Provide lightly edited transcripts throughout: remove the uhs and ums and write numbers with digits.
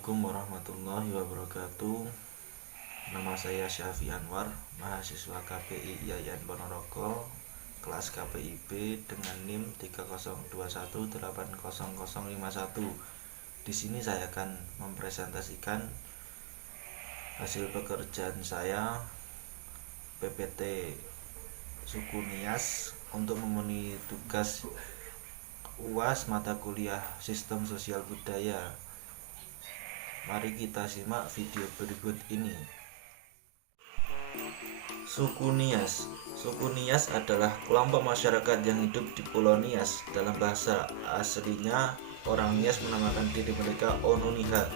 Assalamualaikum warahmatullahi wabarakatuh. Nama saya Syafi Anwar, mahasiswa KPI Yayan Ponorogo, kelas KPIB dengan NIM 302180051. Di sini saya akan mempresentasikan hasil pekerjaan saya PPT Suku Nias untuk memenuhi tugas UAS mata kuliah Sistem Sosial Budaya. Mari kita simak video berikut ini. Suku Nias. Suku Nias adalah kelompok masyarakat yang hidup di Pulau Nias. Dalam bahasa aslinya, orang Nias menamakan diri mereka Ono Niha.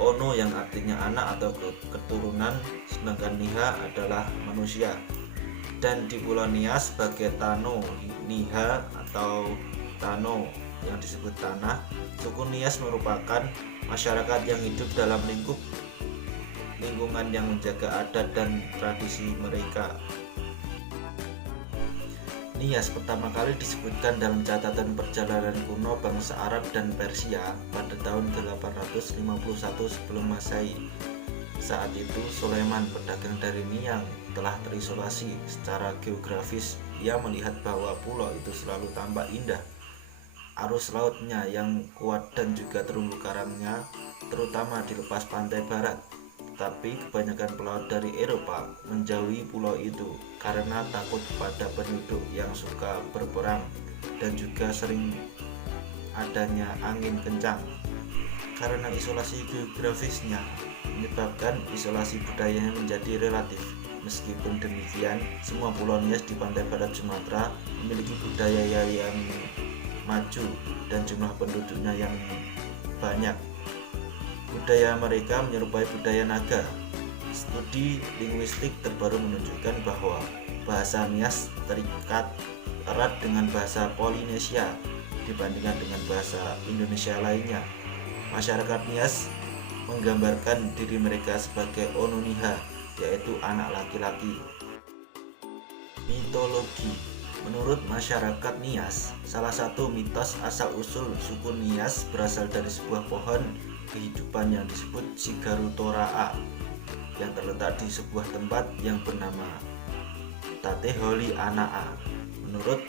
Ono yang artinya anak atau keturunan, sedangkan Niha adalah manusia. Dan di Pulau Nias sebagai Tano Niha atau Tano yang disebut tanah, suku Nias merupakan masyarakat yang hidup dalam lingkungan yang menjaga adat dan tradisi mereka. Nias pertama kali disebutkan dalam catatan perjalanan kuno bangsa Arab dan Persia pada tahun 851 sebelum Masehi. Saat itu Sulaiman, pedagang dari Niang, telah terisolasi secara geografis. Ia melihat bahwa pulau itu selalu tampak indah. Arus lautnya yang kuat dan juga terumbu karangnya, terutama di lepas pantai barat. Tetapi kebanyakan pelaut dari Eropa menjauhi pulau itu karena takut pada penduduk yang suka berperang dan juga sering adanya angin kencang. Karena isolasi geografisnya menyebabkan isolasi budayanya menjadi relatif. Meskipun demikian, semua pulau Nias di pantai barat Sumatera memiliki budaya yang maju dan jumlah penduduknya yang banyak. Budaya mereka menyerupai budaya Naga. Studi linguistik terbaru menunjukkan bahwa bahasa Nias terikat erat dengan bahasa Polinesia dibandingkan dengan bahasa Indonesia lainnya. Masyarakat Nias menggambarkan diri mereka sebagai Ono Niha, yaitu anak laki-laki. Mitologi. Menurut masyarakat Nias, salah satu mitos asal-usul suku Nias berasal dari sebuah pohon kehidupan yang disebut Sigarutora'a yang terletak di sebuah tempat yang bernama Tateholi Ana'a. Menurut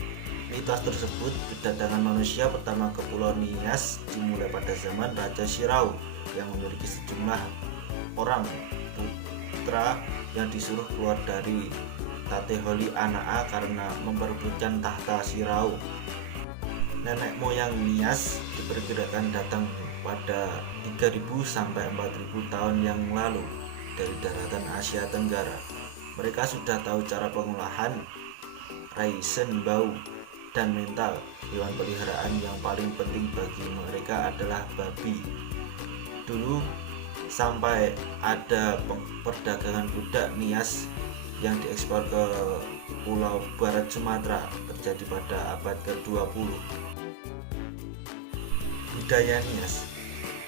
mitos tersebut, kedatangan manusia pertama ke Pulau Nias dimulai pada zaman Raja Shirau yang memiliki sejumlah orang putra yang disuruh keluar dari Tateholi Ana'a karena memperebutkan tahta Shirau. Nenek moyang Nias diperkirakan datang pada 3000 sampai 4000 tahun yang lalu dari daratan Asia Tenggara. Mereka sudah tahu cara pengolahan raisen bau dan mental. Hewan peliharaan yang paling penting bagi mereka adalah babi. Dulu sampai ada perdagangan budak Nias yang diekspor ke Pulau Barat Sumatera terjadi pada abad ke-20. Budaya Nias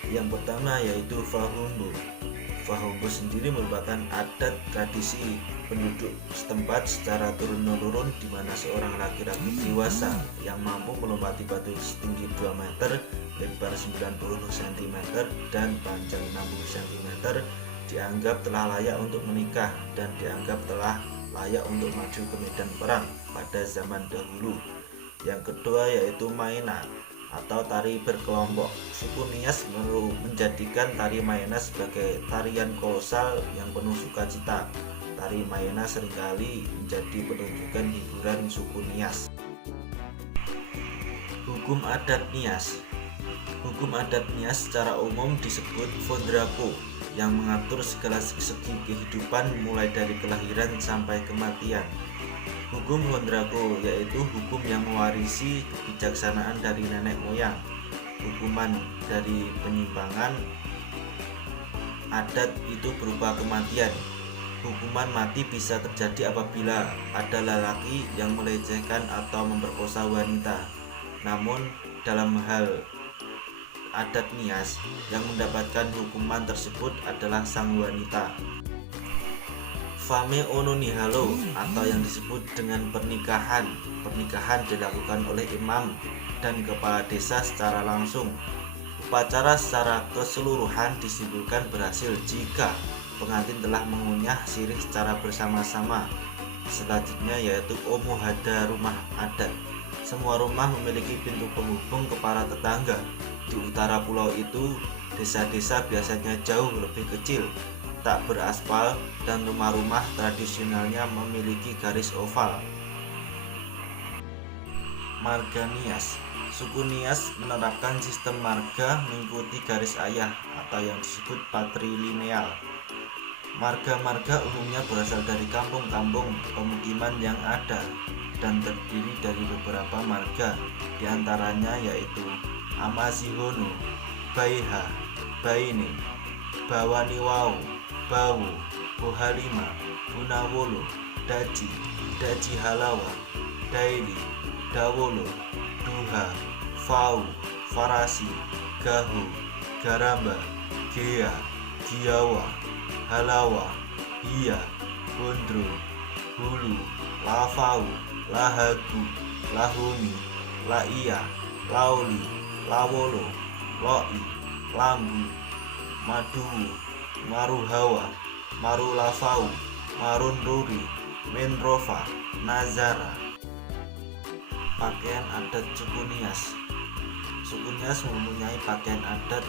yang pertama yaitu Fahumbu. Fahumbu sendiri merupakan adat tradisi penduduk setempat secara turun-menurun, di mana seorang laki-laki dewasa yang mampu melompati batu setinggi 2 meter, lebar 90 cm dan panjang 60 cm dianggap telah layak untuk menikah dan dianggap telah layak untuk maju ke medan perang pada zaman dahulu. Yang kedua yaitu Maena atau tari berkelompok. Suku Nias menjadikan tari Maena sebagai tarian kolosal yang penuh sukacita. Tari Maena seringkali menjadi penunjukan hiburan suku Nias. Hukum adat Nias. Hukum adat Nias secara umum disebut Fondrako, yang mengatur segala segi kehidupan mulai dari kelahiran sampai kematian. Hukum Fondrako yaitu hukum yang mewarisi kebijaksanaan dari nenek moyang. Hukuman dari penyimpangan adat itu berupa kematian. Hukuman mati bisa terjadi apabila ada lelaki yang melecehkan atau memperkosa wanita. Namun dalam hal adat Nias, yang mendapatkan hukuman tersebut adalah sang wanita. Fame Ono Nihalo atau yang disebut dengan pernikahan. Pernikahan dilakukan oleh imam dan kepala desa secara langsung. Upacara secara keseluruhan disimpulkan berhasil jika pengantin telah mengunyah sirih secara bersama-sama. Selanjutnya yaitu omuhada rumah adat. Semua rumah memiliki pintu penghubung ke para tetangga. Di utara pulau itu, desa-desa biasanya jauh lebih kecil, tak beraspal, dan rumah-rumah tradisionalnya memiliki garis oval. Marga Nias. Suku Nias menerapkan sistem marga mengikuti garis ayah atau yang disebut patrilineal. Marga-marga umumnya berasal dari kampung-kampung pemukiman yang ada dan terdiri dari beberapa marga, diantaranya yaitu Amasihono, Baiha, Baine, Bawaniwau, Bawu, Bohalima, Bunawolo, Daji, Daji Halawa, Daili, Dawolo, Duha, Fau, Farasi, Gahu, Garamba, Gea, Giawa, Halawa, Hia, Bondro, Hulu, Lafau, Lahagu, Lahumi, Laia, Lauli, Lawolo, Loi, Lambu, Maduwu, Maruhawa, Marulafau, Marunruri, Menrova, Nazara. Pakaian adat suku Nias. Suku Nias mempunyai pakaian adat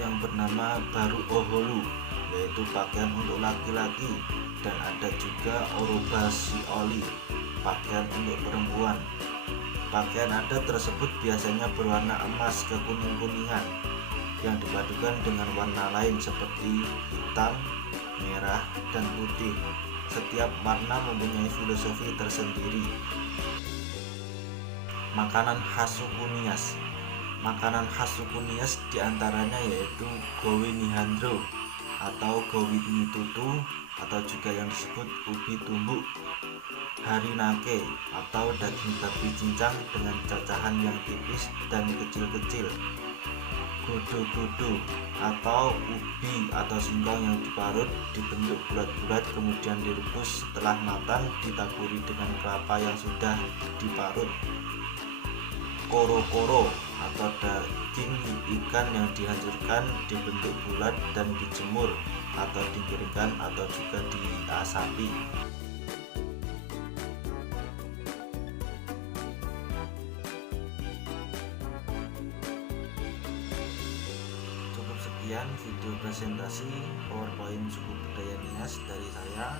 yang bernama Baru Oholu, yaitu pakaian untuk laki-laki, dan ada juga Oroba Sioli, pakaian untuk perempuan. Pakaian adat tersebut biasanya berwarna emas kekuning-kuningan yang dipadukan dengan warna lain seperti hitam, merah, dan putih. Setiap warna mempunyai filosofi tersendiri. Makanan khas suku Nias. Makanan khas suku Nias diantaranya yaitu gowi nihandro atau gowi nitutu atau juga yang disebut ubi tumbuk, harinake atau daging babi cincang dengan cacahan yang tipis dan kecil-kecil, godo-godo atau ubi atau singkong yang diparut dibentuk bulat-bulat kemudian direbus, setelah matang ditaburi dengan kelapa yang sudah diparut, koro-koro atau daging ikan yang dihancurkan dibentuk bulat dan dijemur atau dikeringkan atau juga diasapi. Cukup sekian video presentasi PowerPoint suku budaya Nias dari saya.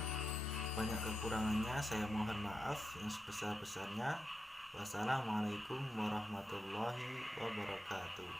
Banyak kekurangannya saya mohon maaf yang sebesar-besarnya. Wassalamualaikum warahmatullahi wabarakatuh.